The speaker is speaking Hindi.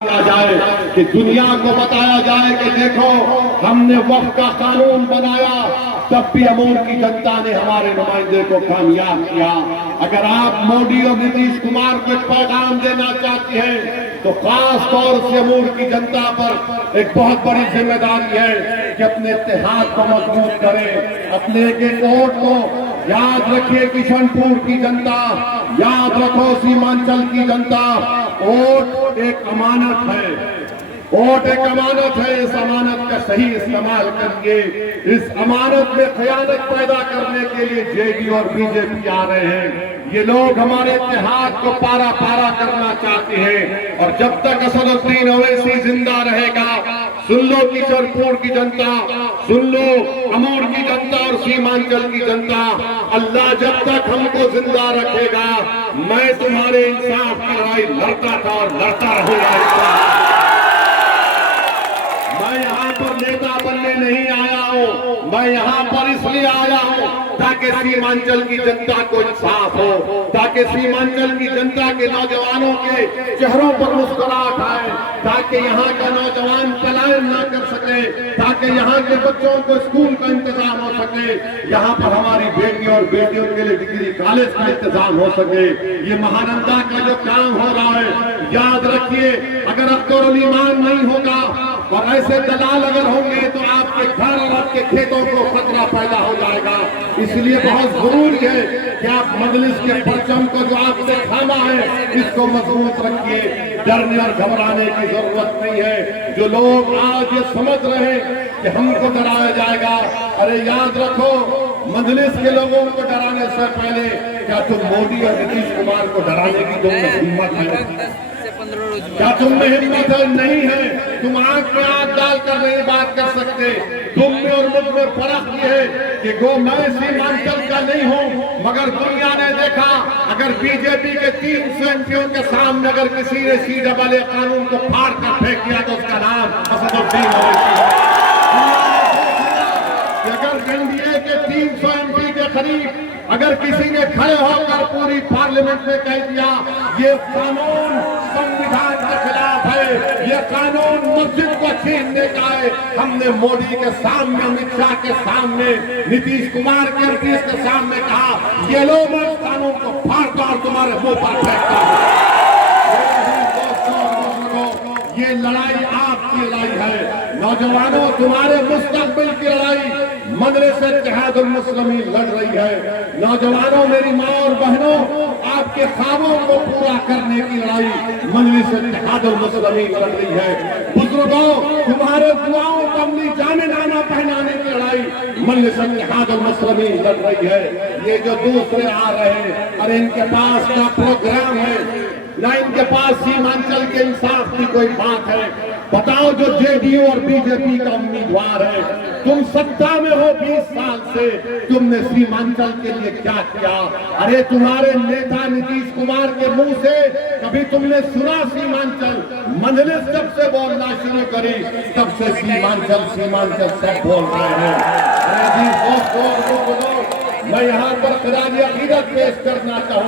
किया जाए कि दुनिया को बताया जाए कि देखो हमने वक्फ का कानून बनाया, तब भी अमूर की जनता ने हमारे नुमाइंदे को कामयाब किया। अगर आप मोदी और नीतीश कुमार को एक पैगाम देना चाहते हैं तो खास तौर से अमूर की जनता पर एक बहुत बड़ी जिम्मेदारी है कि अपने इत्तेहाद को मजबूत करें, अपने एक एक वोट को याद रखिए। किशनपुर की जनता, याद रखो सीमांचल की जनता, वोट एक अमानत है, वोट एक अमानत है। इस अमानत का सही इस्तेमाल करिए। इस अमानत में खयानत पैदा करने के लिए जेडी और बीजेपी आ रहे हैं। ये लोग हमारे इत्तेहाद को पारा पारा करना चाहते हैं और जब तक असदुद्दीन ओवैसी जिंदा रहेगा, सुन लो किशनपुर की जनता, सुन लो अमूर की जनता और सीमांचल की जनता, अल्लाह जब तक हमको जिंदा रखेगा, मैं तुम्हारे इंसाफ की लड़ाई लड़ता था और लड़ता रहूंगा। मैं यहाँ पर नेता बनने नहीं आया हूँ, मैं यहाँ पर इसलिए आया हूँ ताकि सीमांचल की जनता को इंसाफ हो, ताकि सीमांचल की जनता के नौजवानों के चेहरों पर मुस्कुराहट आए, ताकि यहाँ का नौजवान पलायन न कर सके, ताकि यहाँ के बच्चों को स्कूल का इंतजाम हो सके, यहाँ पर हमारी बेटियों और बेटियों के लिए डिग्री कॉलेज का इंतजाम हो सके। ये महानंदा का जो काम हो रहा है, याद रखिए, अगर अख्तर ईमान नहीं होगा और ऐसे दलाल अगर होंगे तो आपके घर और आपके खेतों को खतरा पैदा हो जाएगा। इसलिए बहुत जरूरी है कि आप मजलिस के परचम को जो आपने थामा है इसको मजबूत रखिए। डरने और घबराने की जरूरत नहीं है। जो लोग आज ये समझ रहे हैं कि हमको डराया जाएगा, अरे याद रखो, मजलिस के लोगों को डराने से पहले क्या तुम मोदी और नीतीश कुमार को डराने की तुमने हिम्मत है? क्या तुम में हिम्मत है? नहीं है। तुम आंख में आंख डालकर नहीं बात कर सकते। तुम में और मुझ में फर्क ये है कि गो मैं सीमांचल का नहीं हूँ, मगर दुनिया ने देखा अगर बीजेपी के 300 एमपियों के सामने अगर किसी ने CAA कानून को फाड़ कर फेंक दिया तो उसका नाम असदुद्दीन ओवैसी है। अगर एनडीए के 300 एमपी के करीब अगर किसी ने खड़े होकर पूरी पार्लियामेंट में कह दिया ये कानून संविधान के खिलाफ है, ये कानून मस्जिद को छीनने का है, हमने मोदी के सामने, अमित शाह के सामने, नीतीश कुमार के एमपी के सामने कहा ये लो मैं इस कानून को फाड़ता और तुम्हारे मुंह पर फेंकता हूं। ये लड़ाई आपकी लड़ाई है। नौजवानों, तुम्हारे मुस्तकबिल की लड़ाई मदरसे इत्तेहादुल मुस्लिमीन लड़ रही है। नौजवानों, मेरी माँ और बहनों, आपके ख्वाबों को पूरा करने की लड़ाई मजलिस इत्तेहादुल मुस्लिमीन लड़ रही है। बुजुर्गों, तुम्हारे दुआओं को अपनी जामिनामा पहनाने की लड़ाई मजलिस इत्तेहादुल मुस्लिमीन लड़ रही है। ये जो दूसरे आ रहे हैं, अरे इनके पास क्या प्रोग्राम है, ना इनके पास सीमांचल के इंसाफ की कोई बात है। बताओ, जो जेडीयू और बीजेपी का उम्मीदवार है, तुम सत्ता में हो 20 साल से, तुमने सीमांचल के लिए क्या किया? अरे तुम्हारे नेता नीतीश कुमार के मुंह से कभी तुमने सुना सीमांचल? मजलिस जब से बोलना शुरू करी तब से सीमांचल सीमांचल सब बोल रहे हैं। अरे जी दोस्तों, मैं यहाँ पर खिराज अकीदत पेश करना चाहूँ।